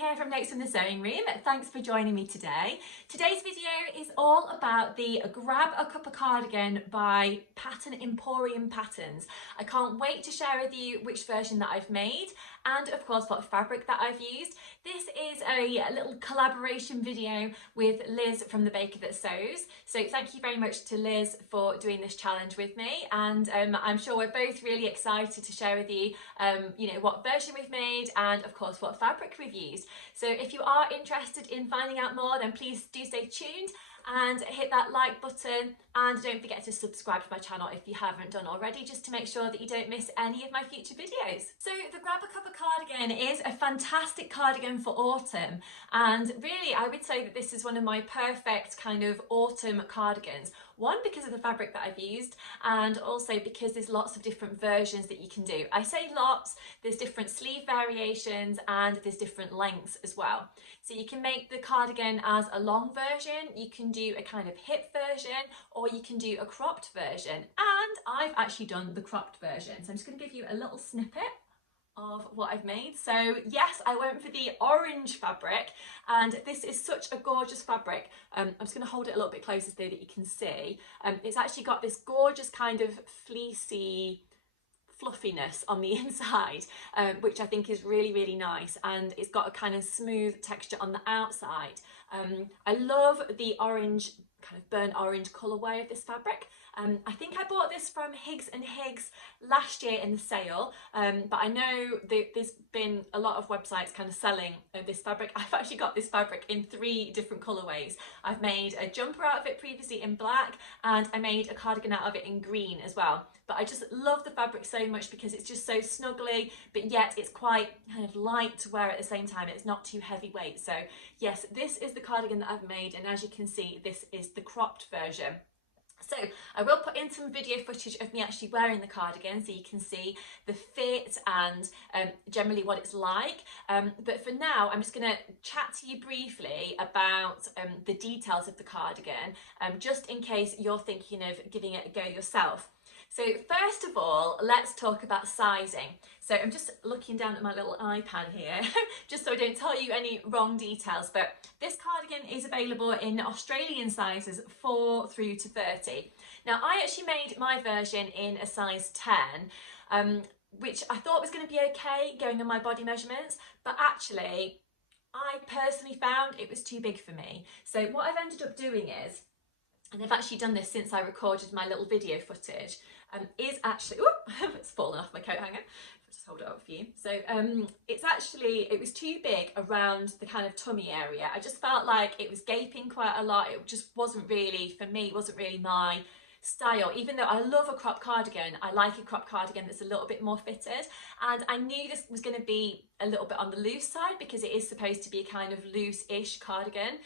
here from Notes from the Sewing Room. Thanks for joining me today. Today's video is all about the Grab a Cuppa Cardigan by Emporium Patterns. I can't wait to share with you which version that I've made and of course what fabric that I've used. This is a little collaboration video with Liz from The Baker That Sews. So thank you very much to Liz for doing this challenge with me, and I'm sure we're both really excited to share with you, what version we've made and of course what fabric we've used. So if you are interested in finding out more, then please do stay tuned and hit that like button, and don't forget to subscribe to my channel if you haven't done already, just to make sure that you don't miss any of my future videos. So the Grab a Cuppa cardigan is a fantastic cardigan for autumn, and really I would say that this is one of my perfect kind of autumn cardigans. One, because of the fabric that I've used, and also because there's lots of different versions that you can do. I say lots, there's different sleeve variations and there's different lengths as well. So you can make the cardigan as a long version, you can do a kind of hip version, or you can do a cropped version. And I've actually done the cropped version. So I'm just going to give you a little snippet of what I've made. So yes, I went for the orange fabric, and this is such a gorgeous fabric. I'm just going to hold it a little bit closer so that you can see. It's actually got this gorgeous kind of fleecy fluffiness on the inside, which I think is really, really nice, and it's got a kind of smooth texture on the outside. I love the orange, kind of burnt orange colourway of this fabric. I think I bought this from Higgs and Higgs last year in the sale, but I know that there's been a lot of websites kind of selling this fabric. I've actually got this fabric in 3 different colourways. I've made a jumper out of it previously in black, and I made a cardigan out of it in green as well. But I just love the fabric so much because it's just so snuggly, but yet it's quite kind of light to wear at the same time. It's not too heavyweight. So yes, this is the cardigan that I've made, and as you can see, this is the cropped version. So I will put in some video footage of me actually wearing the cardigan so you can see the fit and generally what it's like. But for now, I'm just going to chat to you briefly about the details of the cardigan, just in case you're thinking of giving it a go yourself. So first of all, let's talk about sizing. So I'm just looking down at my little iPad here, just so I don't tell you any wrong details, but this cardigan is available in Australian sizes 4 through to 30. Now I actually made my version in a size 10, which I thought was going to be okay going on my body measurements, but actually I personally found it was too big for me. So what I've ended up doing is, and I've actually done this since I recorded my little video footage, is actually, it's fallen off my coat hanger. I'll just hold it up for you. So it was too big around the kind of tummy area. I just felt like it was gaping quite a lot. It just wasn't really, for me, it wasn't really my style. Even though I love a crop cardigan, I like a crop cardigan that's a little bit more fitted, and I knew this was going to be a little bit on the loose side because it is supposed to be a kind of loose-ish cardigan.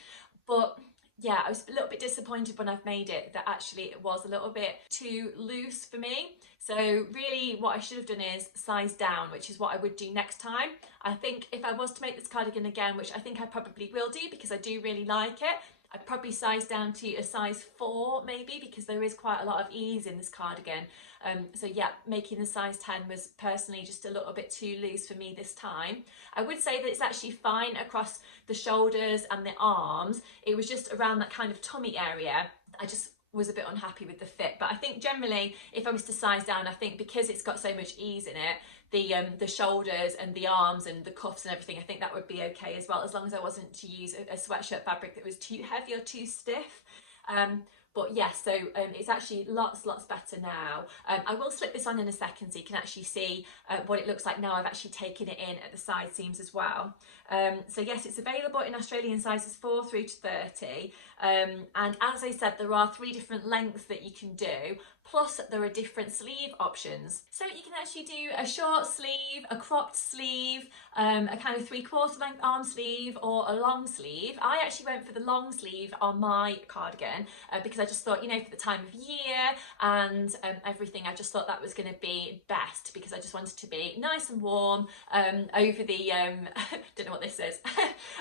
But yeah, I was a little bit disappointed when I've made it that actually it was a little bit too loose for me. So really what I should have done is size down, which is what I would do next time. I think if I was to make this cardigan again, which I think I probably will do because I do really like it, I'd probably size down to a size 4 maybe, because there is quite a lot of ease in this cardigan. So yeah, making the size 10 was personally just a little bit too loose for me this time. I would say that it's actually fine across the shoulders and the arms. It was just around that kind of tummy area. I just was a bit unhappy with the fit, but I think generally if I was to size down, I think because it's got so much ease in it, the shoulders and the arms and the cuffs and everything, I think that would be okay as well, as long as I wasn't to use a sweatshirt fabric that was too heavy or too stiff. But yes, so it's actually lots better now. I will slip this on in a second so you can actually see what it looks like now I've actually taken it in at the side seams as well. So yes, it's available in Australian sizes 4 through to 30. And as I said, there are 3 different lengths that you can do, plus there are different sleeve options. So you can actually do a short sleeve, a cropped sleeve, a kind of 3/4 length arm sleeve, or a long sleeve. I actually went for the long sleeve on my cardigan because I just thought, for the time of year and everything, I just thought that was going to be best because I just wanted to be nice and warm over the, don't know what this is,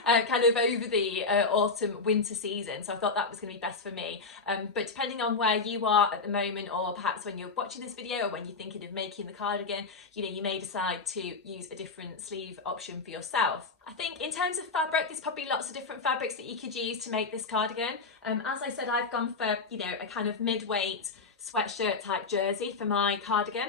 kind of over the autumn winter season. cardigan, so I thought that was going to be best for me. But depending on where you are at the moment, or perhaps when you're watching this video or when you're thinking of making the cardigan, you may decide to use a different sleeve option for yourself. I think in terms of fabric, there's probably lots of different fabrics that you could use to make this cardigan. As I said, I've gone for, a kind of mid-weight sweatshirt type jersey for my cardigan,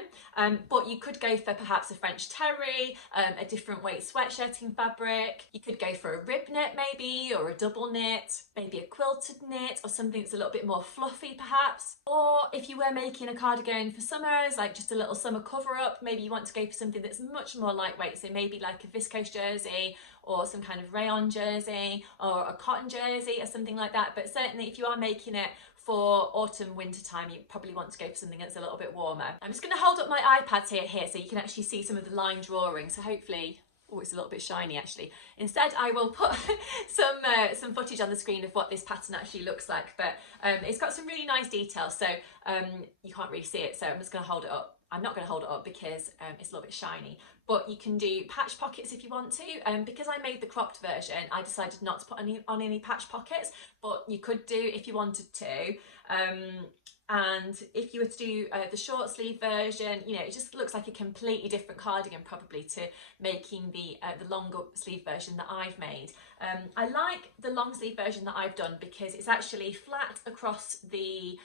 but you could go for perhaps a French terry, a different weight sweatshirting fabric. You could go for a rib knit maybe, or a double knit, maybe a quilted knit, or something that's a little bit more fluffy perhaps. Or if you were making a cardigan for summers, like just a little summer cover up, maybe you want to go for something that's much more lightweight, so maybe like a viscose jersey or some kind of rayon jersey or a cotton jersey or something like that. But certainly if you are making it for autumn, winter time, you probably want to go for something that's a little bit warmer. I'm just going to hold up my iPad here so you can actually see some of the line drawing. So hopefully, oh, it's a little bit shiny actually. Instead, I will put some footage on the screen of what this pattern actually looks like. But it's got some really nice details, so you can't really see it. So I'm just going to hold it up. I'm not going to hold it up because it's a little bit shiny, but you can do patch pockets if you want to. Because I made the cropped version, I decided not to put on any patch pockets, but you could do if you wanted to. And if you were to do the short sleeve version, it just looks like a completely different cardigan probably to making the longer sleeve version that I've made. I like the long sleeve version that I've done because it's actually flat across the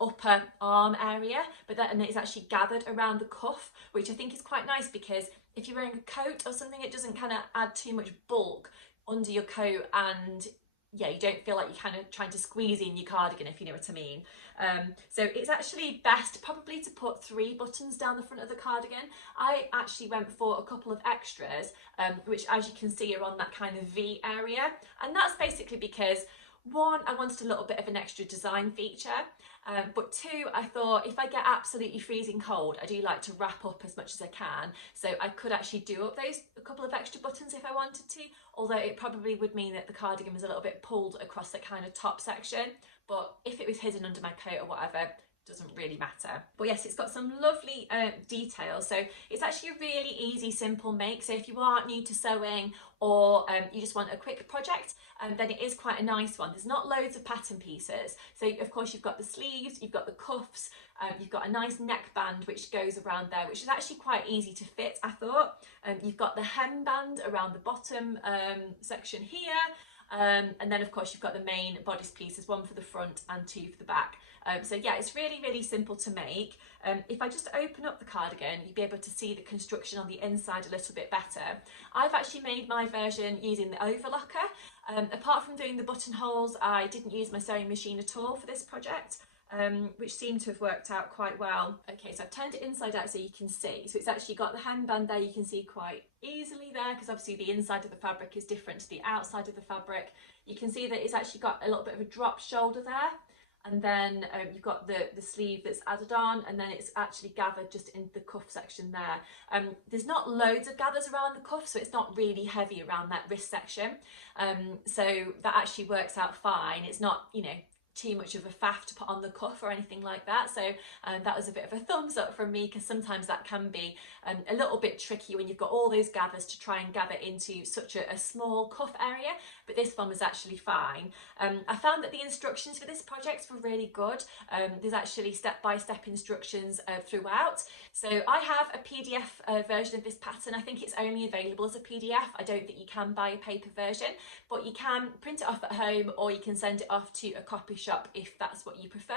upper arm area, but then it's actually gathered around the cuff, which I think is quite nice because if you're wearing a coat or something, it doesn't kind of add too much bulk under your coat, and yeah, you don't feel like you're kind of trying to squeeze in your cardigan, if you know what I mean. So it's actually best probably to put 3 buttons down the front of the cardigan. I actually went for a couple of extras, which as you can see are on that kind of V area, and that's basically because 1, I wanted a little bit of an extra design feature, but 2, I thought if I get absolutely freezing cold, I do like to wrap up as much as I can, so I could actually do up a couple of extra buttons if I wanted to, although it probably would mean that the cardigan was a little bit pulled across the kind of top section, but if it was hidden under my coat or whatever, doesn't really matter. But yes, it's got some lovely details, so it's actually a really easy, simple make. So if you are new to sewing, or you just want a quick project, then it is quite a nice one. There's not loads of pattern pieces, so of course you've got the sleeves, you've got the cuffs, you've got a nice neckband which goes around there, which is actually quite easy to fit, I thought. You've got the hemband around the bottom section here, and then of course you've got the main bodice pieces, 1 for the front and 2 for the back. So yeah, it's really, really simple to make. If I just open up the cardigan, you'll be able to see the construction on the inside a little bit better. I've actually made my version using the overlocker. Apart from doing the buttonholes, I didn't use my sewing machine at all for this project, which seemed to have worked out quite well. Okay, so I've turned it inside out so you can see. So it's actually got the hemband there, you can see quite easily there, because obviously the inside of the fabric is different to the outside of the fabric. You can see that it's actually got a little bit of a drop shoulder there. And then you've got the sleeve that's added on, and then it's actually gathered just in the cuff section there. There's not loads of gathers around the cuff, so it's not really heavy around that wrist section. So that actually works out fine. It's not, too much of a faff to put on the cuff or anything like that, so that was a bit of a thumbs up from me, because sometimes that can be a little bit tricky when you've got all those gathers to try and gather into such a small cuff area, but this one was actually fine. I found that the instructions for this project were really good. There's actually step-by-step instructions throughout, so I have a PDF version of this pattern. I think it's only available as a PDF. I don't think you can buy a paper version, but you can print it off at home, or you can send it off to a copy shop if that's what you prefer.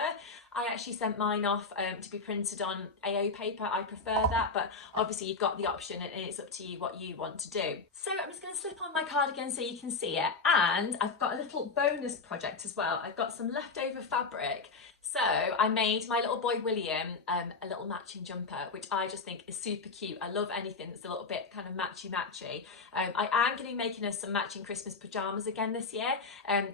I actually sent mine off to be printed on AO paper. I prefer that, but obviously you've got the option and it's up to you what you want to do. So I'm just going to slip on my cardigan so you can see it, and I've got a little bonus project as well. I've got some leftover fabric, so I made my little boy William a little matching jumper, which I just think is super cute. I love anything that's a little bit kind of matchy. I am going to be making us some matching Christmas pyjamas again this year.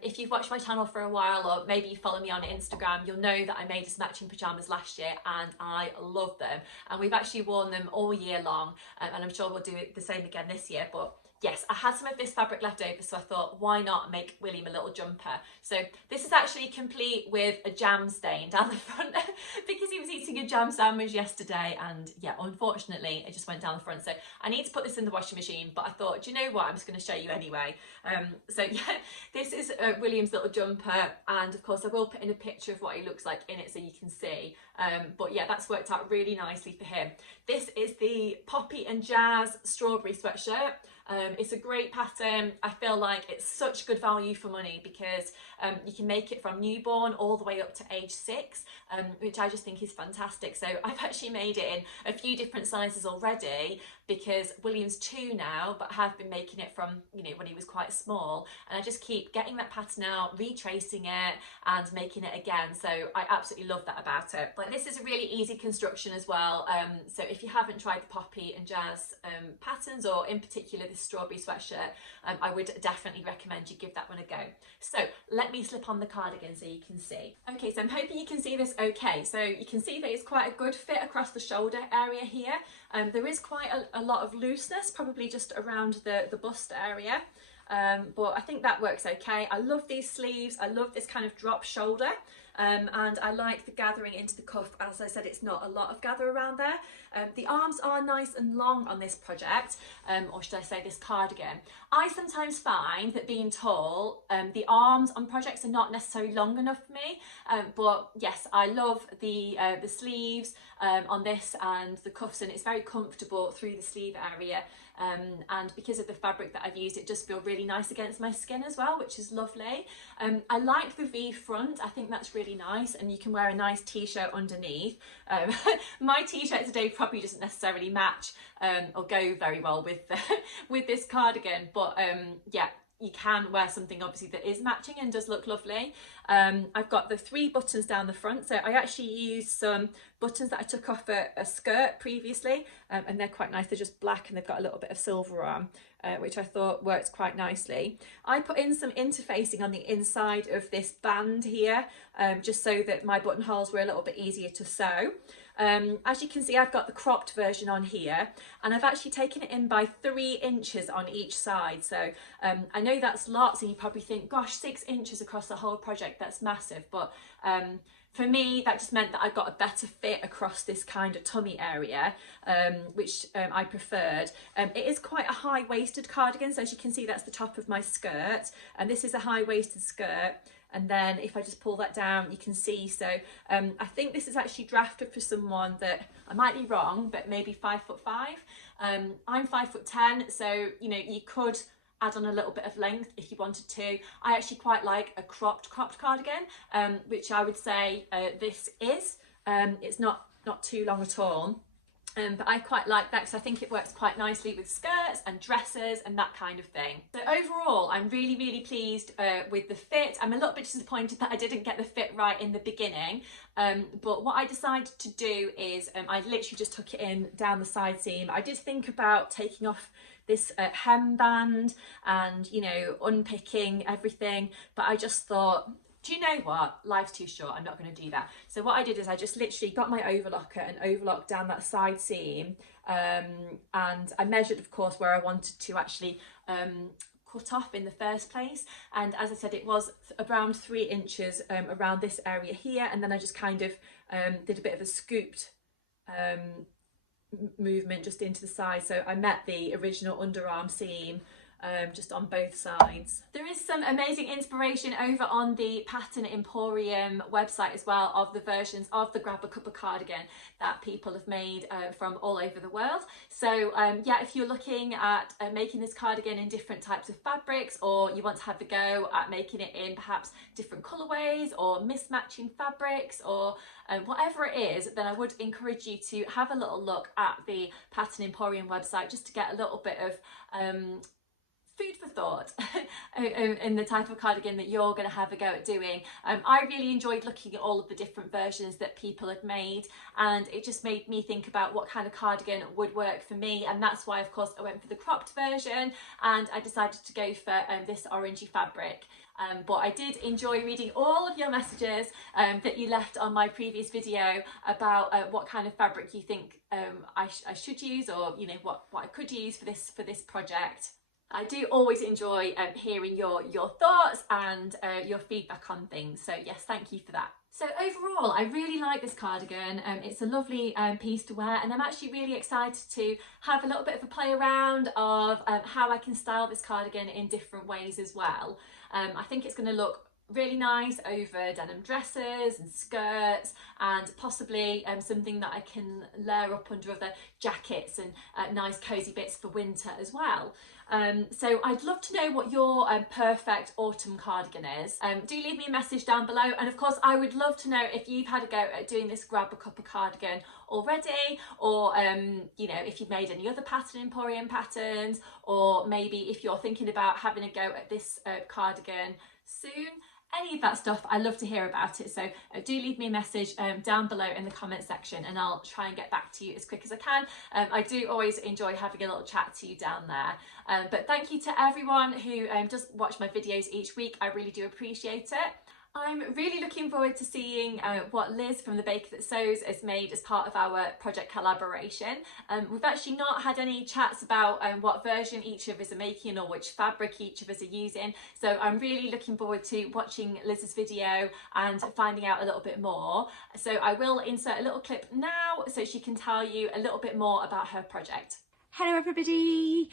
If you've watched my channel for a while, or maybe you follow me on Instagram, you'll know that I made us matching pyjamas last year and I love them, and we've actually worn them all year long, and I'm sure we'll do it the same again this year. But yes, I had some of this fabric left over, so I thought, why not make William a little jumper? So this is actually complete with a jam stain down the front because he was eating a jam sandwich yesterday, and yeah, unfortunately it just went down the front. So I need to put this in the washing machine, but I thought, do you know what, I'm just going to show you anyway. So yeah, this is William's little jumper, and of course I will put in a picture of what he looks like in it so you can see. But yeah, that's worked out really nicely for him. This is the Poppy and Jazz strawberry sweatshirt. It's a great pattern. I feel like it's such good value for money because you can make it from newborn all the way up to age 6, which I just think is fantastic. So I've actually made it in a few different sizes already because William's 2 now, but I have been making it from, you know, when he was quite small, and I just keep getting that pattern out, retracing it and making it again. So I absolutely love that about it. But this is a really easy construction as well. So if you haven't tried the Poppy and Jazz patterns, or in particular this strawberry sweatshirt, I would definitely recommend you give that one a go. So let me slip on the cardigan so you can see. Okay, so I'm hoping you can see this okay. So you can see that it's quite a good fit across the shoulder area here. There is quite a lot of looseness, probably just around the bust area. But I think that works okay. I love these sleeves. I love this kind of drop shoulder. And I like the gathering into the cuff. As I said, it's not a lot of gather around there. The arms are nice and long on this project, or should I say this cardigan. I sometimes find that being tall, the arms on projects are not necessarily long enough for me. But yes, I love the sleeves on this and the cuffs, and it's very comfortable through the sleeve area. And because of the fabric that I've used, it does feel really nice against my skin as well, which is lovely. I like the V front. I think that's really nice, and you can wear a nice t-shirt underneath. My t-shirt today probably doesn't necessarily match or go very well with with this cardigan, but yeah, you can wear something obviously that is matching and does look lovely. I've got the 3 buttons down the front, so I actually used some buttons that I took off a skirt previously, and they're quite nice. They're just black and they've got a little bit of silver on, which I thought worked quite nicely. I put in some interfacing on the inside of this band here, just so that my buttonholes were a little bit easier to sew. As you can see, I've got the cropped version on here, and I've actually taken it in by 3 inches on each side. So I know that's lots, and you probably think, gosh, 6 inches across the whole project, that's massive. But for me, that just meant that I got a better fit across this kind of tummy area, which I preferred. It is quite a high-waisted cardigan, so as you can see, that's the top of my skirt, and this is a high-waisted skirt. And then if I just pull that down, you can see, so I think this is actually drafted for someone that, I might be wrong, but maybe 5'5". I'm 5'10", so you know, you could add on a little bit of length if you wanted to. I actually quite like a cropped cardigan, which I would say this is. It's not too long at all. But I quite like that because I think it works quite nicely with skirts and dresses and that kind of thing. So overall, I'm really, really pleased with the fit. I'm a little bit disappointed that I didn't get the fit right in the beginning. But what I decided to do is I literally just took it in down the side seam. I did think about taking off this hem band and, you know, unpicking everything, but I just thought, do you know what? Life's too short. I'm not going to do that. So what I did is I just literally got my overlocker and overlocked down that side seam. And I measured, of course, where I wanted to actually cut off in the first place. And as I said, it was around 3 inches around this area here. And then I just kind of did a bit of a scooped movement just into the side. So I met the original underarm seam just on both sides. There is some amazing inspiration over on the Pattern Emporium website as well of the versions of the Grab a Cuppa cardigan that people have made from all over the world. So yeah, if you're looking at making this cardigan in different types of fabrics, or you want to have a go at making it in perhaps different colorways or mismatching fabrics, or whatever it is, then I would encourage you to have a little look at the Pattern Emporium website just to get a little bit of food for thought in the type of cardigan that you're going to have a go at doing. I really enjoyed looking at all of the different versions that people had made, and it just made me think about what kind of cardigan would work for me, and that's why of course I went for the cropped version, and I decided to go for this orangey fabric. But I did enjoy reading all of your messages that you left on my previous video about what kind of fabric you think I should use, or you know, what I could use for this project. I do always enjoy hearing your thoughts and your feedback on things. So yes, thank you for that. So overall, I really like this cardigan. It's a lovely piece to wear, and I'm actually really excited to have a little bit of a play around of how I can style this cardigan in different ways as well. I think it's going to look really nice over denim dresses and skirts, and possibly something that I can layer up under other jackets and nice cozy bits for winter as well. So I'd love to know what your perfect autumn cardigan is. Do leave me a message down below, and of course I would love to know if you've had a go at doing this grab a Cuppa cardigan already, or you know, if you've made any other Pattern Emporium patterns, or maybe if you're thinking about having a go at this cardigan soon. Any of that stuff, I love to hear about it. So do leave me a message down below in the comment section, and I'll try and get back to you as quick as I can. I do always enjoy having a little chat to you down there. But thank you to everyone who does watch my videos each week. I really do appreciate it. I'm really looking forward to seeing what Liz from The Baker That Sews has made as part of our project collaboration. We've actually not had any chats about what version each of us are making or which fabric each of us are using, so I'm really looking forward to watching Liz's video and finding out a little bit more. So I will insert a little clip now so she can tell you a little bit more about her project. Hello everybody.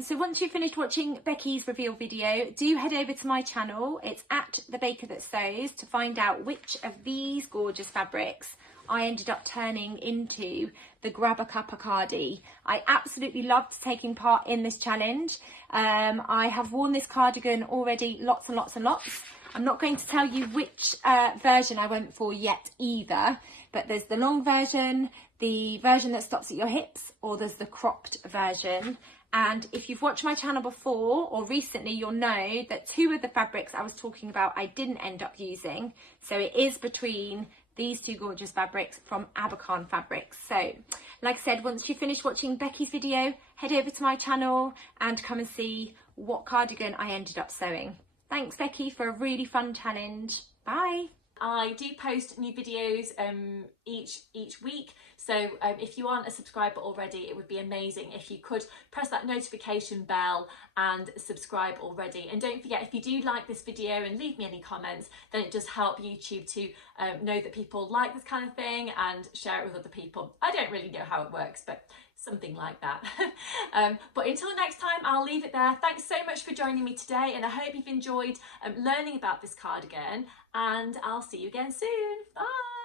So once you've finished watching Becky's reveal video, do head over to my channel. It's at The Baker That Sews to find out which of these gorgeous fabrics I ended up turning into the Grab a Cuppa Cardi. I absolutely loved taking part in this challenge. I have worn this cardigan already lots and lots and lots. I'm not going to tell you which version I went for yet either, but there's the long version, the version that stops at your hips, or there's the cropped version. And if you've watched my channel before or recently, you'll know that two of the fabrics I was talking about I didn't end up using. So it is between these two gorgeous fabrics from Abercorn Fabrics. So like I said, once you finish watching Becky's video, head over to my channel and come and see what cardigan I ended up sewing. Thanks Becky for a really fun challenge. Bye. I do post new videos each week, so if you aren't a subscriber already, it would be amazing if you could press that notification bell and subscribe already. And don't forget, if you do like this video and leave me any comments, then it does help YouTube to know that people like this kind of thing and share it with other people. I don't really know how it works, but something like that. But until next time, I'll leave it there. Thanks so much for joining me today, and I hope you've enjoyed learning about this cardigan, and I'll see you again soon. Bye.